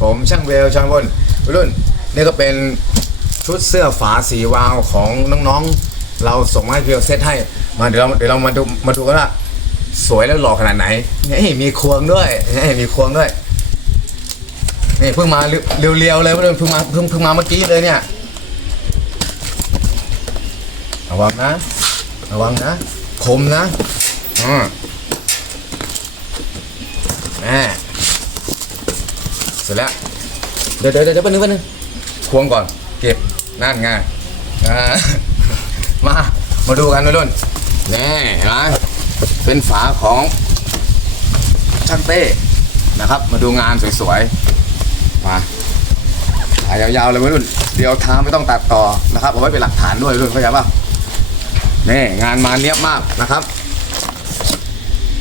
ผมช่างเวลชางบนรุ่นนี่ก็เป็นชุดเสื้อฝาสีวาวของน้องๆ เราส่งมาให้เพียวเซตให้มาเดี๋ยวเราเดี๋ยวเรามาดูมาดูกันว่าสวยแล้วหล่อขนาดไหนนี่มีควงด้วยนี่มีควงด้วยนี่เพิ่งมาเรียวๆเลยเพิ่งมาเพิ่งเพิ่งมาเมื่อกี้เลยเนี่ยระวังนะ ระวังนะคมนะอืมแม่ เสร็จแล้ว เดี๋ยวเดี๋ยวเดี๋ยวแป๊บนึงแป๊บนึงควงก่อน เก็บนั่นไงอ่ามา มาดูกันวัยรุ่นนี่เห็นไหมเป็นฝาของช่างเต้นะครับ มาดูงานสวยๆ มาถ่ายยาวๆเลยวัยรุ่น เดี๋ยวท้าไม่ต้องตัดต่อนะครับเอาไว้เป็นหลักฐานด้วยวัยรุ่นเข้าใจป่ะนี่งานมาเนี้ยบมากนะครับ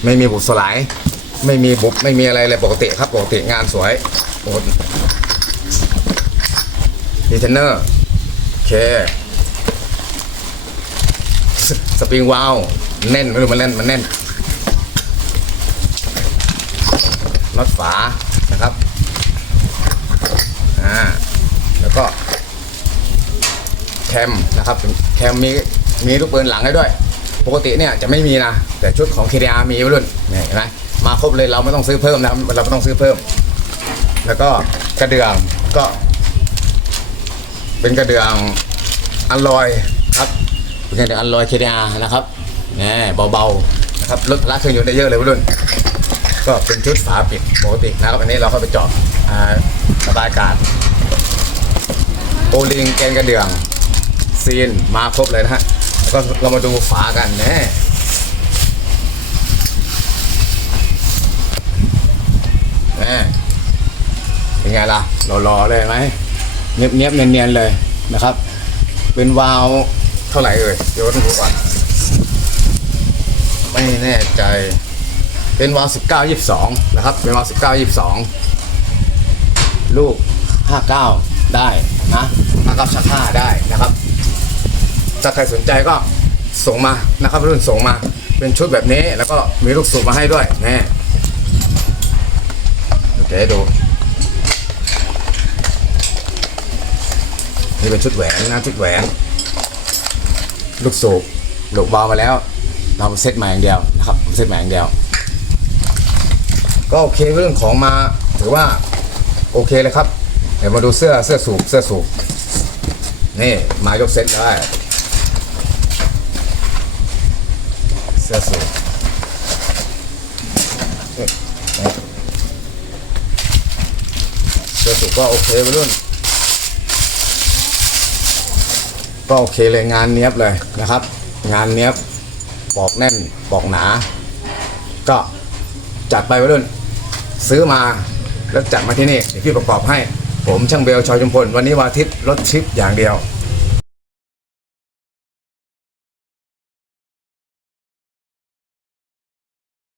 ไม่มีบุบสลาย ไม่มีบุบไม่มีอะไรเลยปกติครับปกติงานสวยปกติดีเทนเนอร์โอเคสสปริงวาลวแน่นไม่รู้มันแน่นมันแน่นน็อตฝานะครับอ่าแล้วก็แคมนะครับแคมมีมีลูกปืนหลังให้ด้วย ปกติเนี่ยจะไม่มีนะ แต่ชุดของ KDR มีไว้รุ่นเนี่ยเห็นไหม มาครบเลยเราไม่ต้องซื้อเพิ่มนะครับเราไม่ต้องซื้อเพิ่ม แล้วก็กระเดื่องก็ เป็นกระเดื่องอัลลอยครับเป็นกระเดื่องอัลลอย KDR นะครับนี่เบาๆนะครับลดละเครื่องยนต์ได้เยอะเลยวัยรุ่น ก็เป็นชุดฝาปิดปกตินะครับอันนี้เราเข้าไปเจาะอ่าระบายอากาศโอลิงแกนกระเดื่องซีนมาครบเลยนะฮะแล้วก็เรามาดูฝากันแน่แน่เป็น ไงล่ะรอๆเลยไหมเนียบเนียบๆเนียนๆเลยนะครับ เป็นวาล์วเท่าไหร่เอ่ยเดี๋ยวต้องดูก่อนไม่แน่ใจ เป็นวาล์ว19 22นะครับ เป็นวาล์ว19 22ลูก59ได้นะ59ชัก5ได้นะครับ ถ้าใครสนใจก็ส่งมานะครับรุ่นส่งมาเป็นชุดแบบนี้แล้วก็มีลูกสูบมาให้ด้วยแน่โอเคดู นี่เป็นชุดแหวนนะชุดแหวน ลูกสูบลูกบอลมาแล้วเราเซตมาอย่างเดียวนะครับเซตมาอย่างเดียว ก็โอเคเรื่องของมาถือว่าโอเคเลยครับเดี๋ยวมาดูเสื้อเสื้อสูบเสื้อสูบนี่มายกเซตได้เสื้อสูบเสื้อสูบก็โอเคไปรุ่น ก็โอเคเลยงานเนี้ยบเลยนะครับ งานเนี้ยบปอกแน่นปอกหนา ก็จัดไปวัยรุ่นซื้อมาแล้วจัดมาที่นี่เดี๋ยวพี่ประกอบให้ ผมช่างเบลชอยชุมพลวันนี้วันอาทิตย์รถทริปอย่างเดียว